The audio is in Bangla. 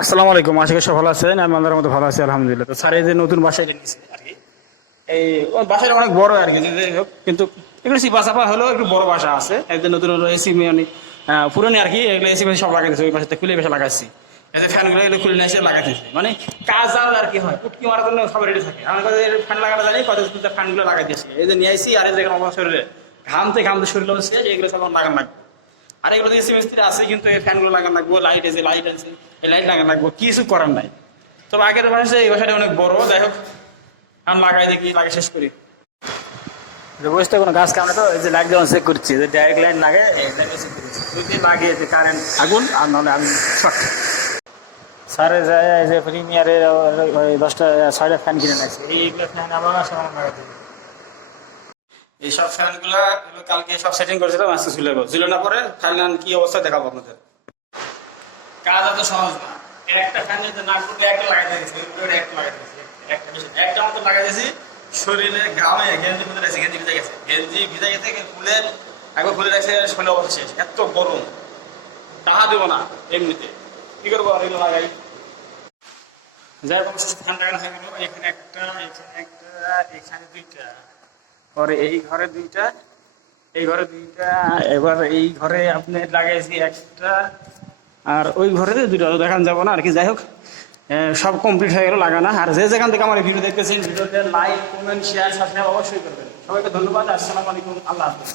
আসসালামু আলাইকুম, আশা করি সব ভালো আছেন। আমি আল্লাহর মতো ভালো আছি, আলহামদুলিল্লাহ। তো স্যার এই যে নতুন বাসায় নিয়েছে আর কি, এই বাসাটা অনেক বড় আর কি, যাই হোক, কিন্তু একটু সিপা চাপা হলেও একটু বড় বাসা আছে। একদিন নতুন হলো এসি মানে পুরনো আর কি, এগুলো এসি সব লাগাইতেছে, ওই বাসাতে খুলে বেশি লাগাইছি। এই যে ফ্যানগুলো এগুলো খুলে নিয়ে এসে লাগাইতেছে, মানে কাজ আর কি হয়, উটকি মারার জন্য সব রেডি থাকে। আমার কাছে ফ্যান লাগানো জানি, কত ফ্যানগুলো লাগাই দিয়েছি। এই যে নিয়ে আসি, আর এই দেখেন আমার শরীরে ঘামতে ঘামতে শরীর হচ্ছে, এগুলো সব লাগান লাগবে। আর এগুলো এসি মিস্ত্রি আছে, কিন্তু এই ফ্যানগুলো লাগান লাগবো, লাইট আছে, লাইট আছে, এই লাইট লাগান লাগবো, কিছু করার নাই। তবে আগের বাসা এই বাসাটা অনেক বড়, যাই হোক আমি লাগাই দেখি, লাগে শেষ করি। বুঝতে কোনো গাছ কামড়ে, তো এই যে লাইট যেমন চেক করছি, যে ডাইরেক্ট লাইন লাগে, এই লাইট চেক করছি, দুই দিন লাগিয়ে যে কারেন্ট আগুন, আর নাহলে আমি শর্ট। স্যারে যায় এই যে প্রিমিয়ারে 6টা ফ্যান কিনে নিয়েছে, এইগুলো ফ্যান আবার সামান লাগাতে। এই সব ফ্যানগুলা কালকে সব সেটিং করেছিলাম, আজকে ঝুলে না পরে ফাইনাল কি অবস্থা দেখাবো আপনাদের। কাজ এত সহজ না। একটা ফ্যান যদি না করলে একটা লাগাই দিয়েছি, একটা লাগাই দিয়েছি, একটা মতো লাগাই দিয়েছি, শরীরে ঘামে গেঞ্জি ভিজে গেছে, গেঞ্জি ভিজে গেছে, খুলে একবার খুলে রাখছে, শরীরে অবস্থা শেষ, এত গরম। টাহা দেবো না এমনিতে, কি করবো আর এগুলো লাগাই। যাই হোক, ফ্যান লাগানো হয়ে গেল। এখানে একটা, এখানে একটা, এখানে দুইটা, পরে এই ঘরে দুইটা, এই ঘরে দুইটা, এবার এই ঘরে আপনি লাগাইছি একটা, আর ওই ঘরে দুটো দেখান যাবো না আর কি। যাই হোক, সব কমপ্লিট হয়ে গেল লাগানো। আর যে যেখান থেকে আমার ভিডিও দেখতেছেন, ভিডিওতে লাইক, কমেন্ট, শেয়ার, সাবস্ক্রাইব অবশ্যই করবেন। সবাইকে ধন্যবাদ। আসসালামু আলাইকুম, আল্লাহ হাফেজ।